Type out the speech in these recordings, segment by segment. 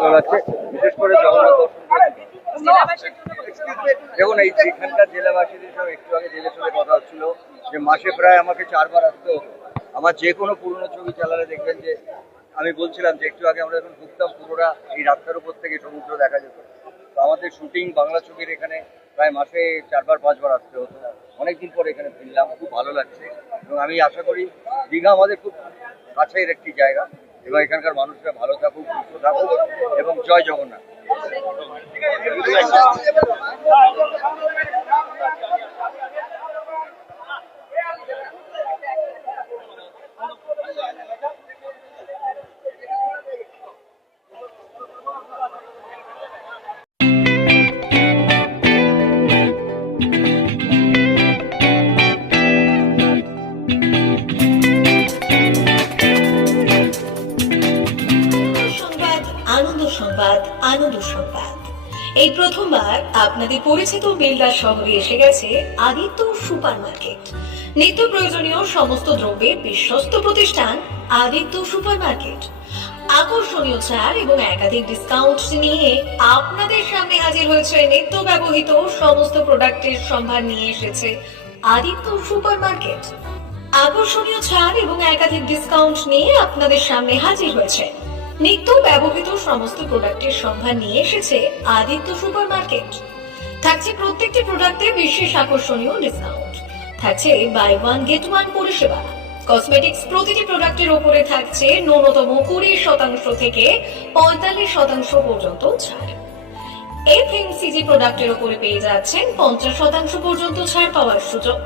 ভালো লাগছে, বিশেষ করে জগন্নাথ দর্শন করে। দেখুন এই এখানকার জেলাবাসীদের সব একটু আগে জেলের সাথে কথা হচ্ছিল যে মাসে প্রায় আমাকে 4 বার আসতে হতো। আমার যে কোনো পুরনো ছবি চালালে দেখবেন যে আমি বলছিলাম যে একটু আগে আমরা যখন ঢুকতাম পুরোটা এই রাস্তার উপর থেকে সমুদ্র দেখা যেত। তো আমাদের শুটিং বাংলা ছবির এখানে প্রায় মাসে 4 বার 5 বার আসতে হতো। অনেকদিন পরে এখানে ফিরলাম, খুব ভালো লাগছে এবং আমি আশা করি দীঘা আমাদের খুব কাছের একটি জায়গা এবং এখানকার মানুষরা ভালো থাকুক, সুস্থ থাকুক এবং জয় জগন্নাথ। আনন্দ সংবাদ, আনন্দ সংবাদ। এই প্রথমবার আপনাদের পরিচিত বেলদা শহরে এসে গেছে আদিত্য সুপার মার্কেট। নিত্য প্রয়োজনীয় সমস্ত দ্রব্যের বিশ্বস্ত প্রতিষ্ঠান আদিত্য সুপার মার্কেট। আকর্ষণীয় ছাড় এবং একাধিক ডিসকাউন্ট নিয়ে আপনাদের সামনে হাজির হয়েছে। নিত্য ব্যবহৃত সমস্ত প্রোডাক্টের সম্ভার নিয়ে এসেছে আদিত্য সুপার মার্কেট। আকর্ষণীয় ছাড় এবং একাধিক ডিসকাউন্ট নিয়ে আপনাদের সামনে হাজির হয়েছে। নিত্য ব্যবহৃত সমস্ত প্রোডাক্টের সম্ভার নিয়ে এসেছে আদিত্য সুপার মার্কেট। থাকছে প্রত্যেকটি প্রোডাক্টে বিশেষ আকর্ষণীয় ডিসকাউন্ট, থাকছে বাই ওয়ান গেট ওয়ান পরিষেবা। কসমেটিক্স প্রতিটি প্রোডাক্টের উপরে থাকছে ন্যূনতম 20% থেকে 45% পর্যন্ত ছাড়। এফএমসিজি প্রোডাক্টের উপরে পেয়ে যাচ্ছেন 50% পর্যন্ত ছাড় পাওয়ার সুযোগ।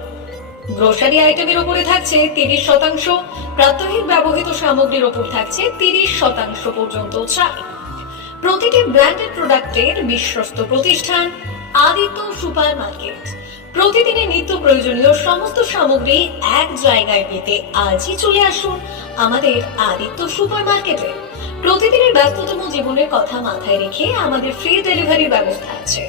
গ্রোসারি আইটেমের উপরে থাকছে 30%, প্রাত্যহিক ব্যবহৃত সামগ্রীর উপর থাকছে 30% পর্যন্ত ছাড়। প্রতিটি ব্র্যান্ডেড প্রোডাক্টের বিশ্বস্ত প্রতিষ্ঠান আদিত্য সুপার মার্কেট। প্রতিদিনের নিত্য প্রয়োজনীয় সমস্ত সামগ্রী এক জায়গায় পেতে আজই চলে আসুন আমাদের আদিত্য সুপার মার্কেটে। প্রতিদিনের ব্যস্ততম জীবনের কথা মাথায় রেখে আমাদের ফ্রি ডেলিভারির ব্যবস্থা আছে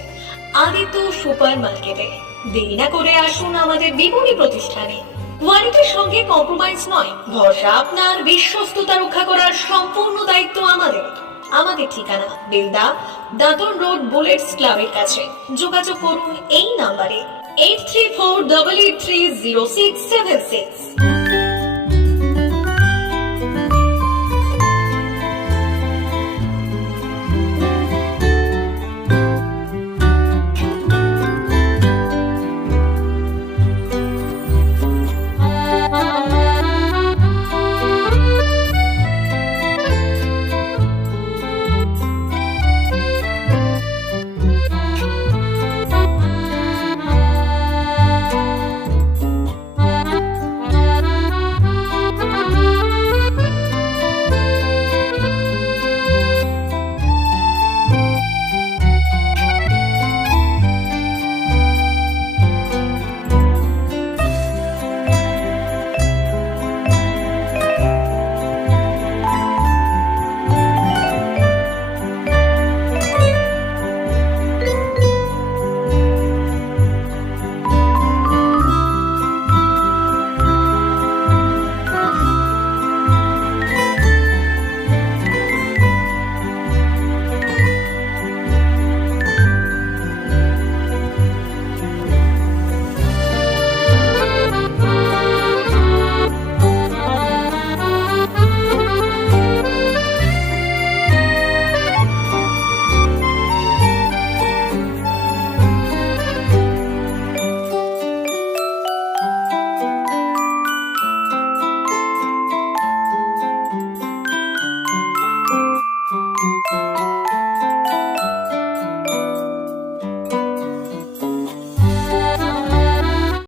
আদিত্য সুপার মার্কেটে। দেরি না করে আসুন আমাদের বিপণী প্রতিষ্ঠানে। কোয়ালিটির সঙ্গে কম্প্রোমাইজ নয়, ভরসা আপনার, বিশ্বস্ততা রক্ষা করার সম্পূর্ণ দায়িত্ব আমাদের। আমাদের ঠিকানা বেলদা, দাঁতন রোড, বুলেটস ক্লাবের কাছে। যোগাযোগ করুন এই নাম্বারে 8348830676।